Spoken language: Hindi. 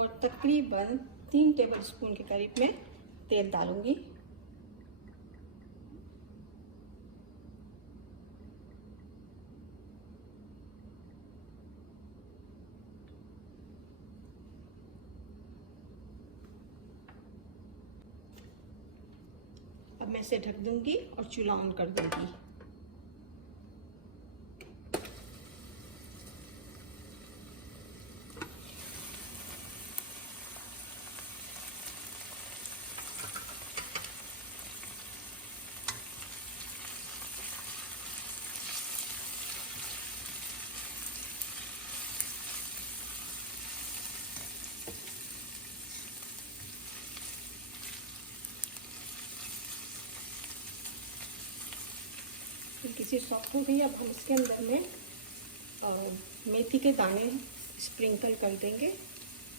और तकरीबन 3 टेबलस्पून के करीब में तेल डालूंगी। अब मैं इसे ढक दूंगी और चूल्हा ऑन कर दूंगी। किसी सॉफ्ट हो गई। अब हम इसके अंदर में मेथी के दाने स्प्रिंकल कर देंगे।